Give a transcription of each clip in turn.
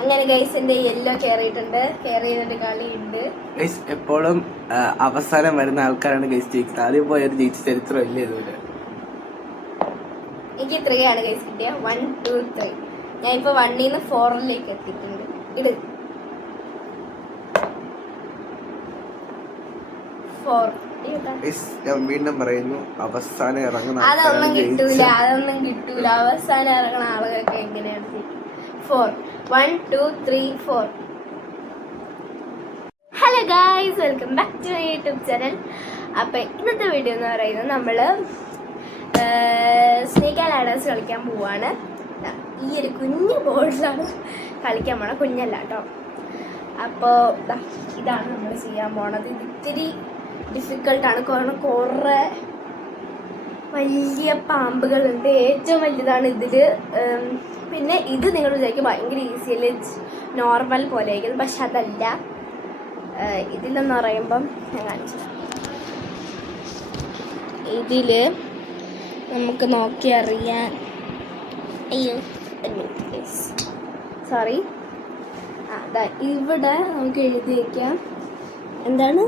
അങ്ങനെ ഗൈസ് എന്റെ യെല്ലോ കയറിയിട്ടുണ്ട്. കയറി ചെയ്തിട്ട് കളിയുണ്ട്. എപ്പോഴും അവസാനം വരുന്ന ആൾക്കാരാണ് ഗൈസ് ജയിക്കുന്നത്. ആദ്യം പോയൊരു ജയിച്ച ചരിത്രം ഇല്ലേ ഇതുവരെ. എനിക്ക് 3 ആണ് ഗൈസ് കിട്ടിയ. 1 2 3. ഞാൻ ഇപ്പൊ 1 ന്ന് 4 എത്തിയിട്ടുണ്ട്. ഇട് 4. ഞാൻ വീണ്ടും പറയുന്നു, അവസാനം ഇറങ്ങുന്ന അതൊന്നും കിട്ടൂല. അവസാനം ഇറങ്ങുന്ന ആളുകൾക്ക് എങ്ങനെയാണ് 4 1 2 3 4. Hello guys, welcome back to my YouTube channel. അപ്പം ഇന്നത്തെ വീഡിയോ എന്ന് പറയുന്നത് നമ്മൾ സ്നേക്ക് ആൻഡ് ലാഡേഴ്സ് കളിക്കാൻ പോവാണ്. ഈ ഒരു കുഞ്ഞു ബോർഡിലാണ് കളിക്കാൻ പോണത്, കുഞ്ഞല്ല കേട്ടോ. അപ്പോൾ ഇതാണ് നമ്മൾ ചെയ്യാൻ പോണത്. ഇത് ഇത്തിരി ഡിഫിക്കൽട്ടാണ്. കാരണം കുറേ വലിയ പാമ്പുകളുണ്ട്. ഏറ്റവും വലുതാണ് ഇതിൽ. പിന്നെ ഇത് നിങ്ങൾ വിചാരിക്കും ഭയങ്കര ഈസിയല്ലേ, നോർമൽ പോലെ ആയിരിക്കും. പക്ഷെ അതല്ല. ഇതിലെന്ന് പറയുമ്പം ഞാൻ കാണിച്ചു, ഇതിൽ നമുക്ക് നോക്കി അറിയാൻ. അയ്യോ സോറി. അതാ ഇവിടെ നമുക്ക് എഴുതി വയ്ക്കാം. എന്താണ്?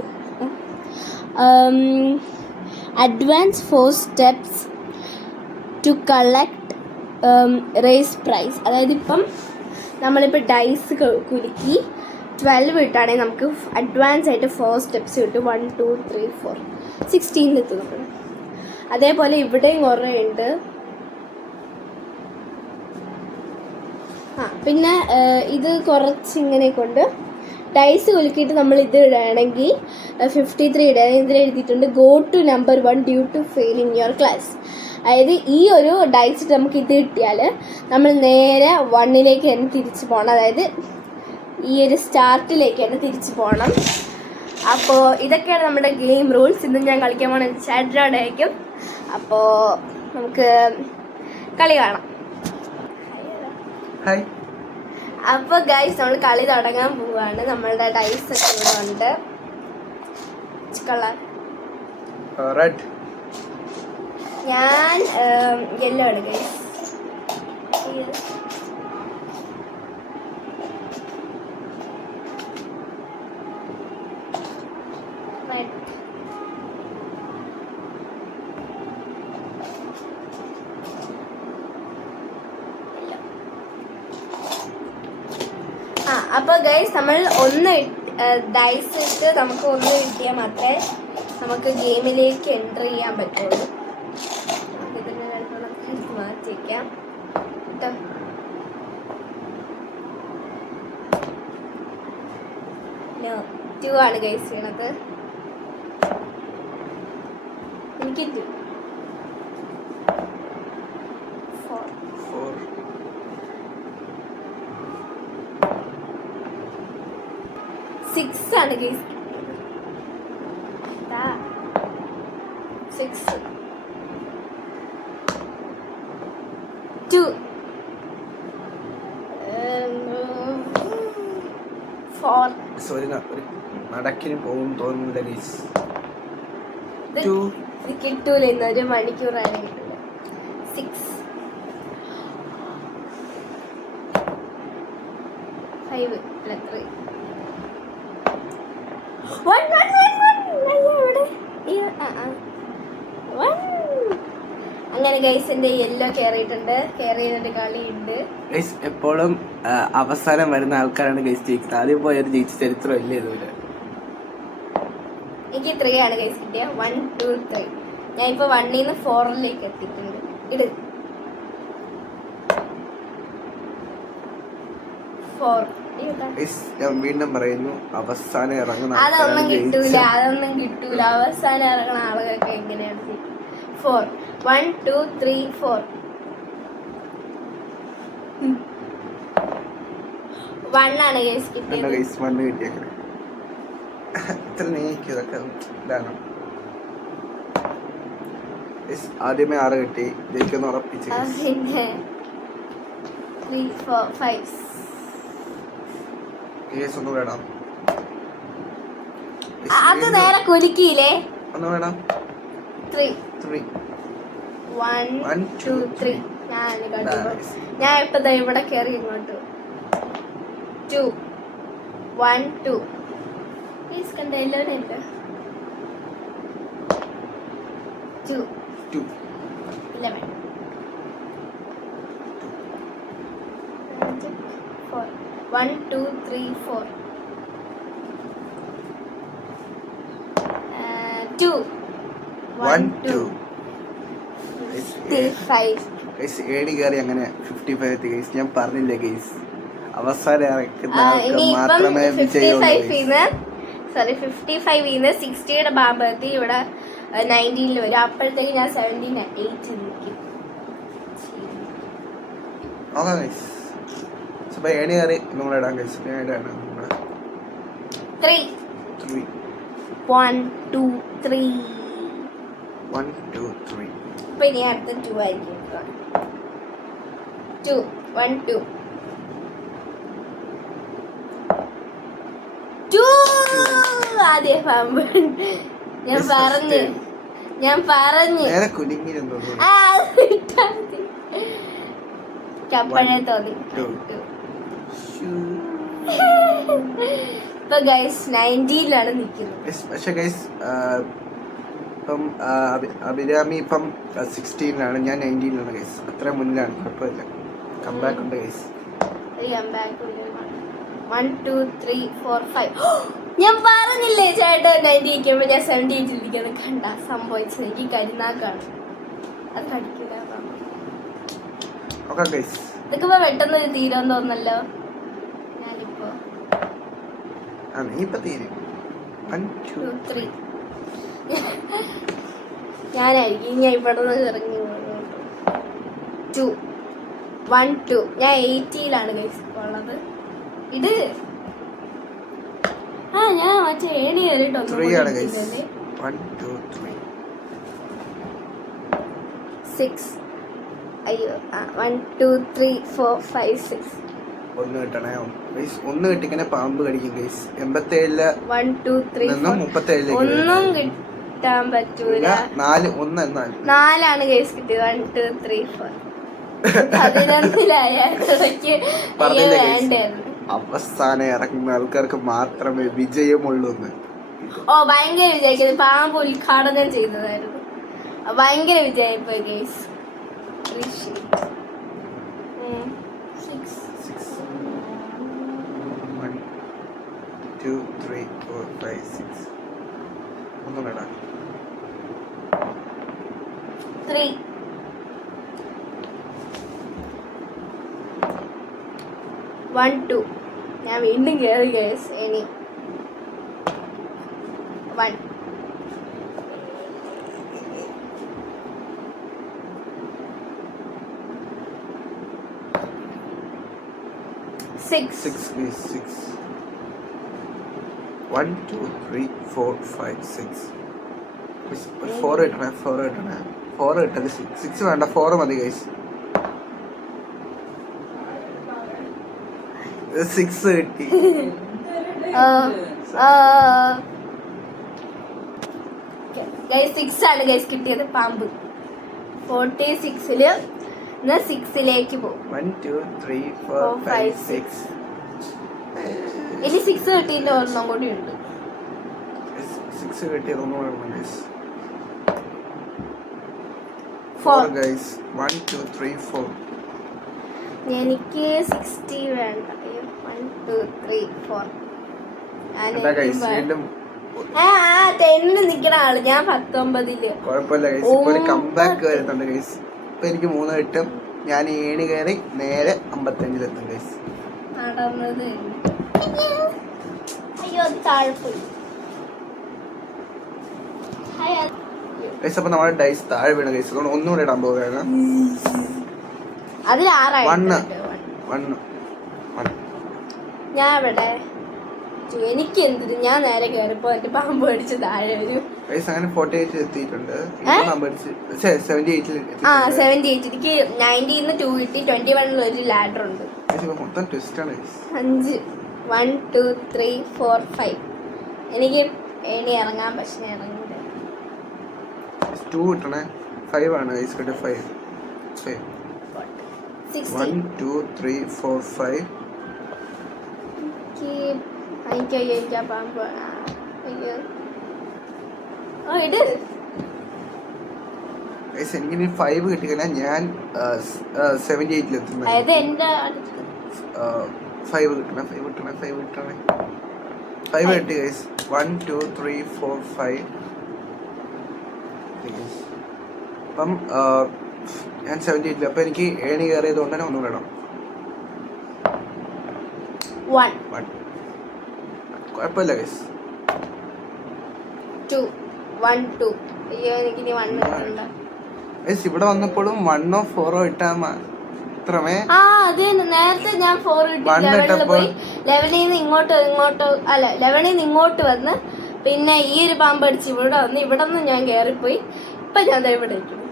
Advance 4 steps to collect race prize. അതായത് ഇപ്പം നമ്മളിപ്പോൾ ഡൈസ് കുലുക്കി 12 ഇട്ടാണെങ്കിൽ നമുക്ക് അഡ്വാൻസ് ആയിട്ട് 4 സ്റ്റെപ്സ് കിട്ടും. 1 2 3 4 16 എത്തും നമ്മൾ. അതേപോലെ ഇവിടെയും കുറേ ഉണ്ട്. പിന്നെ ഇത് കുറച്ചിങ്ങനെ കൊണ്ട് ഡൈസ് കുലുക്കിയിട്ട് നമ്മൾ ഇത് ഇടുകയാണെങ്കിൽ 53 ഇടുക. ഇതിൽ എഴുതിയിട്ടുണ്ട് go to number 1 due to fail in your class. അതായത് ഈ ഒരു ഡൈസ് നമുക്ക് ഇത് കിട്ടിയാൽ നമ്മൾ നേരെ 1ലേക്ക് തന്നെ തിരിച്ചു പോകണം. അതായത് ഈ ഒരു സ്റ്റാർട്ടിലേക്ക് തന്നെ തിരിച്ചു പോകണം. അപ്പോൾ ഇതൊക്കെയാണ് നമ്മുടെ ഗെയിം റൂൾസ്. ഇന്ന് ഞാൻ കളിക്കാൻ പോകുന്നത് സാറ്റർഡേ ആയിരിക്കും. അപ്പോൾ നമുക്ക് കളി കാണാം. അപ്പോൾ ഗൈസ് നമ്മൾ കളി തുടങ്ങാൻ പോവാണ്. നമ്മളുടെ ഡൈസ് ഒക്കെ ഇവിടെ ഉണ്ട്. കളർ ഞാൻ യെല്ലോ ആണ് ഗൈസ്. അപ്പോൾ ഗൈസ് നമ്മൾ ഒന്ന് ഡൈസ് ഇട്ട് നമുക്ക് ഒന്ന് കിട്ടിയാൽ മാത്രമേ നമുക്ക് ഗെയിമിലേക്ക് എൻ്റർ ചെയ്യാൻ പറ്റുള്ളൂ. ഇതിന് രണ്ടെണ്ണം മാറ്റി വയ്ക്കാം കേട്ടോ. നോ 2 ആണ് ഗൈസ് ചെയ്യണത്. എനിക്ക് 2 4 6 ആണ് ഗൈസ്. 6 2 4. സോറി, നടക്കിന് പോകും തോന്നുന്നില്ല ഗൈസ്. ഇത് കിട്ടൂല. ഇന്ന് 1 മണിക്കൂറാണ് കിട്ടുന്നത്. 6 5 അല്ല 3 അങ്ങനെ ഗൈസ് എന്റെ യെല്ലോ കയറിയിട്ടുണ്ട്. കയറി ചെയ്തിട്ട് കളിയുണ്ട്. എപ്പോഴും അവസാനം വരുന്ന ആൾക്കാരാണ് ഗൈസ് ജയിക്കുന്നത്. ആദ്യം പോയൊരു ജയിച്ച ചരിത്രം ഇല്ലേ ഇതുവരെ. എനിക്ക് 3 ആണ് ഗൈസ് കിട്ടിയ. 1 2 3. ഞാൻ ഇപ്പൊ 1 ന്ന് 4 എത്തിയിട്ടുണ്ട്. ഇട് 4. ഞാൻ വീണ്ടും പറയുന്നു, അവസാനം ഇറങ്ങുന്ന അതൊന്നും കിട്ടൂല. അവസാനം ഇറങ്ങുന്ന ആളുകൾക്ക് എങ്ങനെയാണ് 4 1 2 3 4. 1 ആണ് ഗൈസ് കിട്ടിയത്. ആദ്യമേ 6 കിട്ടി. ജയിക്കുന്ന ഉറപ്പിച്ചു. പിന്നെ 3 4 5 ഒന്ന് വേണം. അത് നേരെ കുലുക്കിയില്ലേ. ഒന്ന് വേണം. 3 1 2 3 ഞാൻ ഇപ്പൊ ദാ ഇവിടെ കയറി ഇങ്ങോട്ട് 2 1 2 പ്ലീസ് കണ്ട 11 ഉണ്ട് 2 11 4 1 2 3 4 2 1 2 55 ഏണി കയറി അങ്ങനെ 55 എത്തി ഗൈസ്. ഞാൻ പറഞ്ഞില്ലേ ഗൈസ്, അവസാനം ഇറക്കുന്ന ആൾക്ക് മാത്രമേ വിജയമുള്ളൂ. 55 60യുടെ ഭാഗത്ത് ഇവിടെ 19 വരും. അപ്പോഴത്തേക്ക് ഞാൻ 17 നിൽക്കും. ഓക്കെ ഗൈസ്, അപ്പൊ ഏണി കയറി നമ്മളിടാം ഗൈസ്. ഞാൻ ഇടാണ് 3 1 2 3 1 2 3. ഇപ്പൊ ഇനി അടുത്ത 2 ആയിരിക്കും. 2 1 2 2 ആദ്യ പാമ്പ്. ഞാൻ പറഞ്ഞു നേരെ കുലുങ്ങിയിരുന്നു. അപ്പോഴേ തോന്നി. ഇപ്പൊ ഗൈസ് 19ലാണ് നിൽക്കുന്നത്. പക്ഷെ ഗൈസ് ഇപ്പം അഭിരാമി ഇപ്പം 16ലാണ്, ഞാൻ 19ലാണ് ഗൈസ്. അത്ര മുന്നിലാണ്, കുഴപ്പമില്ല. കംബാക്ക് ഉണ്ട് ഗൈസ്. 1 2 3 4 5. ഞാൻ പറഞ്ഞില്ലേ ചേട്ടൻ 90 ഇരിക്കുമ്പോ ഞാൻ 78 ഇരിക്കുന്നത്. കണ്ട സംഭവിച്ചത് എനിക്ക് കരിനാക്കാണ്. അത് കടിക്കില്ല. ഇതൊക്കെ ഇപ്പൊ പെട്ടെന്ന് തീരാൻ തോന്നല്ലോ. ഞാനിപ്പോ തീരും. 1 2 3 ഞാനായിരിക്കും ഞാൻ ഇവിടെ നിന്ന് ഇറങ്ങി 2 1 2. ഞാൻ 80ലാണ് ഗൈസ് ഉള്ളത്. ഇത് ഞാൻ മറ്റേ ഏണി കയറിട്ടോ 6. അയ്യോ 1 2 3 4 5 6. ഒന്ന് കിട്ടണേ. ഒന്ന് കിട്ടിങ്ങനെ പാമ്പ് കടിക്കും ഗൈസ്. 87 1 2 3 37 ഒന്നും കിട്ടാൻ പറ്റൂല. 4 ഗൈസ് കിട്ടിയത്. 1 2 3 4 11ലായ വേണ്ടായിരുന്നു. അവസാനം ഇറങ്ങുന്ന ആൾക്കാർക്ക് മാത്രമേ വിജയമുള്ളൂ. ഭയങ്കര വിജയിക്കുന്നത്. പാമ്പ് ഉദ്ഘാടനം ചെയ്തതായിരുന്നു. ഭയങ്കര വിജയപ്പോയി ഗൈസ്. 1 2 3 4 5 6. ഒന്നും വേണ്ട. 3 1 2. ഞാൻ വീണ്ടും കയറി ഗൈസ്. ഇനി 1 6 1 2 3 4 5 6. 4 ഇട്ടണേ. 4 ഇട്ടത് 6 വേണ്ട, 4 മതി ഗൈസ്. 6 കിട്ടി. ഗൈസ് 6 ആണ് ഗൈസ് കിട്ടിയത് പാമ്പ്. 46ല് 6ലേക്ക് പോകും. 1 2 3 4 5 6. ഇനി 6 കിട്ടിയിട്ട് ഒരെണ്ണം കൂടി ഉണ്ട്. 6 കിട്ടിയത് ഒന്നും വേണം ഗൈസ്. 4 ഗൈസ്. 1 2 3 4. എനിക്ക് 60 വേണ്ട. 1 2 3 4. വീണ്ടും 10ന് നിക്കണ ആള്. ഞാൻ 19ല്. കുഴപ്പമില്ല ഗൈസ്. ഇപ്പൊ ഒരു കംബാക്ക് വരുന്നുണ്ട് ഗൈസ്. ഇപ്പൊ എനിക്ക് 3 കിട്ടും. ഞാൻ ഏണി കയറി നേരെ 55ലെത്തും ഗൈസ്. നടന്നത് അയ്യോ അത് താഴെ പോയി. ഗൈസ് അപ്പൊ നമ്മുടെ ഡൈസ് താഴെ വീണ ഗൈസ്. അതുകൊണ്ട് ഒന്നുകൂടെ ഇടാൻ പോവുകയാണ്. അതിൽ 6 ഞാൻ ഇവിടെ എനിക്ക് എന്തിന് ഞാൻ നേരെ കയറിപ്പോ എന്റെ പാമ്പ് അടിച്ച് താഴെ വരും. അങ്ങനെ 48 എത്തിയിട്ടുണ്ട്. 78 എനിക്ക് 90 2 കിട്ടി. 21 ഒരു ലാഡർ ഉണ്ട്. മൊത്തം ട്വിസ്റ്റ് ആണ്. 5 1 2 3 4 5. എനിക്ക് ഇനി ഇറങ്ങാൻ പക്ഷെ ഇറങ്ങില്ല. 2 കിട്ടണേ. 5 ആണ് ഗൈസ്. കിട്ടി 5. 1 2 3 4 5. എനിക്ക് പാമ്പ് അയ്യോ ഇത് ഗൈസ് എനിക്ക് 5 കിട്ടിക്കഴിഞ്ഞാൽ ഞാൻ 78 എത്തുന്നത്. അതായത് എൻ്റെ 5 കിട്ടണേ 5 കിട്ടി ഗൈസ്. 1 2 3 4 5. അപ്പം ഞാൻ 78. അപ്പം എനിക്ക് ഏണി കയറിയത് കൊണ്ട് തന്നെ ഒന്നും വേണം. 1 കുഴപ്പമില്ല ഗൈസ്. 2 1 2 അയ്യോ എനിക്കിനി 1 കിട്ടണ്ട. ഗൈസ് ഇവിടെ വന്നപ്പോഴും 1 4 ഇട്ടാ മാത്രമേ. അത് നേരത്തെ ഞാൻ 4 ഇട്ടു. ലെവലിൽ പോയി ലെവലിൽ നിന്ന് ഇങ്ങോട്ടോ അല്ല ലെവലിൽ നിന്ന് ഇങ്ങോട്ട് വന്ന് പിന്നെ ഈ ഒരു പാമ്പ് അടിച്ച് ഇവിടെ വന്ന് ഇവിടെ നിന്ന് ഞാൻ കയറിപ്പോയി. ഇപ്പൊ ഞാൻ ഇവിടെ ഇരിക്കുന്നു.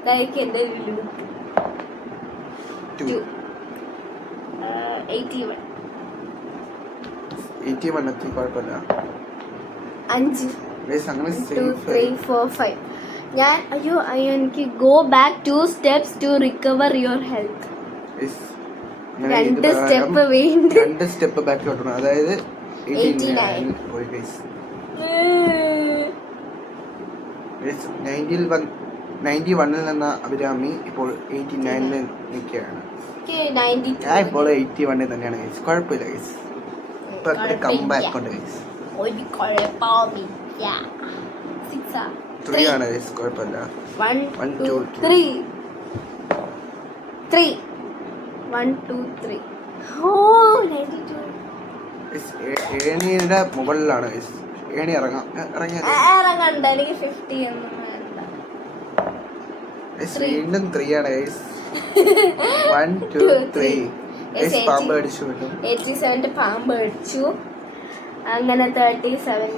അതായിരിക്കും എൻ്റെ ഒരു ലൂപ്പ്. 81 എത്തി. കുഴപ്പമില്ല. 5 ഗൈസ് അങ്ങനെ 2 3 4 5 ഞാൻ അയ്യോ എനിക്ക് go back 2 steps to recover your health. 2 step വീണ്ടും 2 സ്റ്റെപ്പ് ബാക്ക് ഓട്ടണം. അതായത് 89 പോയി ഗൈസ്. 91 നിന്ന അഭിരാമി ഇപ്പോൾ 89 നിൽക്കുകയാണ്. ഞാൻ ഇപ്പോൾ 81 തന്നെയാണ് ഗൈസ്. കുഴപ്പമില്ല ഗൈസ്. ഇപ്പൊ ഒരു കംബാക്ക് ഉണ്ട് ഗൈസ്. ഒരു കുഴപ്പമില്ല. 3 ആണ് ഗൈസ്. കുഴപ്പമില്ല. 1 2 3 3 1 2 3 ഓ 92 ഏണിയുടെ മുകളിലാണ് ഗൈസ്. ഏണി ഇറങ്ങണ്ട. എനിക്ക് 50 ഒന്നും വേണ്ട. വീണ്ടും 3 ആണ് ഗൈസ്. 1 2 3 പാമ്പ് അടിച്ചു. 87 പാമ്പ് അടിച്ചു. അങ്ങനെ 37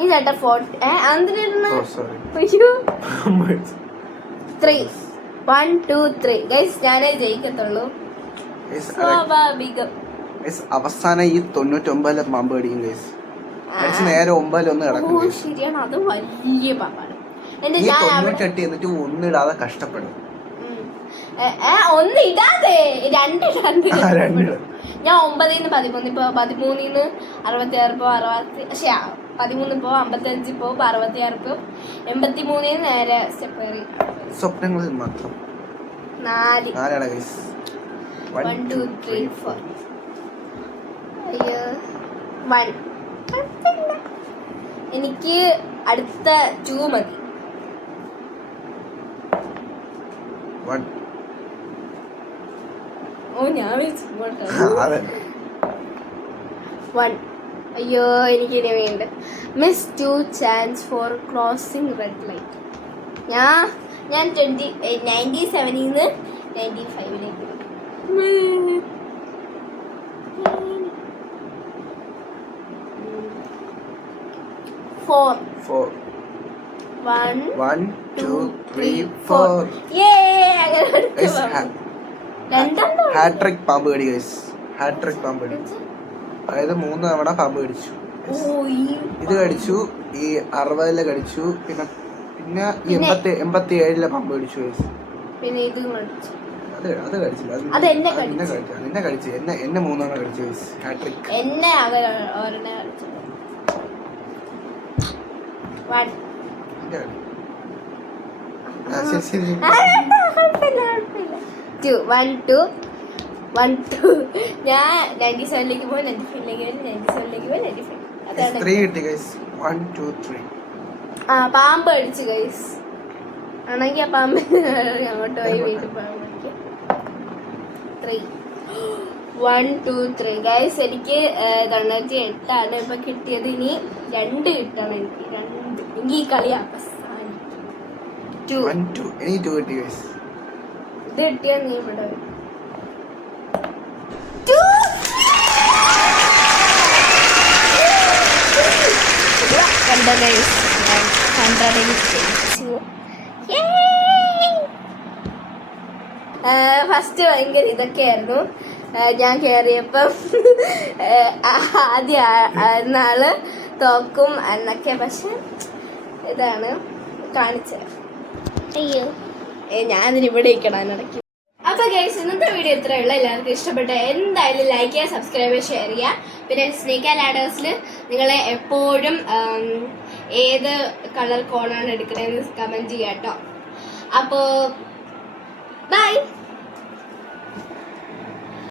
ഈ ചേട്ടാ 40 അന്തിരുന്ന അയ്യോ 3 1 2 3 ഗൈസ് ഞാനേ ജയിക്കത്തുള്ളൂ. സ്വാഭാവികം. അവസാനം ഈ 99 പാമ്പ് കടിക്കും ഗൈസ്. അടിച്ച് നേരെ 9 ഒന്ന് കിടക്കും. ശരിയാണ്. അത് വലിയ പാമ്പാണ്. ഈ 98 എന്നിട്ട് ഒന്നിടാതെ കഷ്ടപ്പെടും. ഒന്ന് ഇടാതെ 2 ഞാൻ 9 13 ഇപ്പൊ 13 66 ഇപ്പൊ 60 പക്ഷെ 13 ഇപ്പോ 55 ഇപ്പോ 66 ഇപ്പോ 83 നേരെ സ്റ്റെപ്പ് കയറി. സ്വപ്നങ്ങളിൽ മാത്രം 4 ആണ് ഗൈസ്. 1 2 3 4 അയ്യോ 1 എനിക്ക് അടുത്ത 2 മതി. 1 ഓ ഞാൻ വിളിച്ചു 1 അയ്യോ എനിക്കിനി വേണ്ട. Miss 2 chance for crossing red light. ഞാൻ 97 നിന്ന് 95 4 1 2 3 4 ഹാട്രിക് പാമ്പ് കടി ഗൈസ്. ഹാട്രിക് പാമ്പ് കടി അതായത് 3 തവണ പാമ്പ് കടിച്ചു. ഇത് കടിച്ചു. ഈ 60 കടിച്ചു. പിന്നെ ഈ 87 പാമ്പ് കടിച്ചു ഗൈസ്. പിന്നെ ഇത് കടിച്ചു. അത് കടിച്ചില്ല. നിന്നെ കടിച്ചു. എന്നെ 3 തവണ കടിച്ചു ഗൈസ്. ഹാട്രിക്. എന്നെ ഒരെണ്ണ കടിച്ചു. 1 2 1 2 1 2 ഞാൻ 97 പോയി 95 പോയി 95 അതാണ് 3 കിട്ടി ഗൈസ്. 1 2 3 പാമ്പ് അടിച്ചു ഗൈസ്. ആണെങ്കിൽ ആ പാമ്പ് അങ്ങോട്ട് പോയി വീണ്ടും പാമ്പ് അടിക്കും. 3 1 2 3 ഗൈസ് എനിക്ക് 98 ആണ് ഇപ്പൊ കിട്ടിയത്. ഇനി 2 കിട്ടണം എനിക്ക്. 2 എനിക്ക് ഈ കളി അവസാനം 2 എനിക്ക് 2 കിട്ടി ഗൈസ്. ഇത് കിട്ടിയാൽ നീ ഇവിടെ ഫസ്റ്റ് ഭയങ്കര ഇതൊക്കെയായിരുന്നു. ഞാൻ കയറിയപ്പം ആദ്യം നാള് തോക്കും എന്നൊക്കെ. പക്ഷെ ഇതാണ് കാണിച്ചു തരാം. അയ്യോ ഞാനതിന് ഇവിടെ ഇരിക്കണം ഇടയ്ക്ക്. അപ്പോൾ ഗൈസ് ഇന്നത്തെ വീഡിയോ ഇത്രയുള്ള എല്ലാവർക്കും ഇഷ്ടപ്പെട്ട എന്തായാലും ലൈക്ക് ചെയ്യുക, സബ്സ്ക്രൈബ് ചെയ്യുക, ഷെയർ ചെയ്യുക. പിന്നെ സ്നേക്ക് ആൻഡ് ലാഡേഴ്സിൽ നിങ്ങളെ എപ്പോഴും ഏത് കളർ കോണാണ് എടുക്കണതെന്ന് കമൻറ്റ് ചെയ്യാം കേട്ടോ. അപ്പോൾ ബൈ.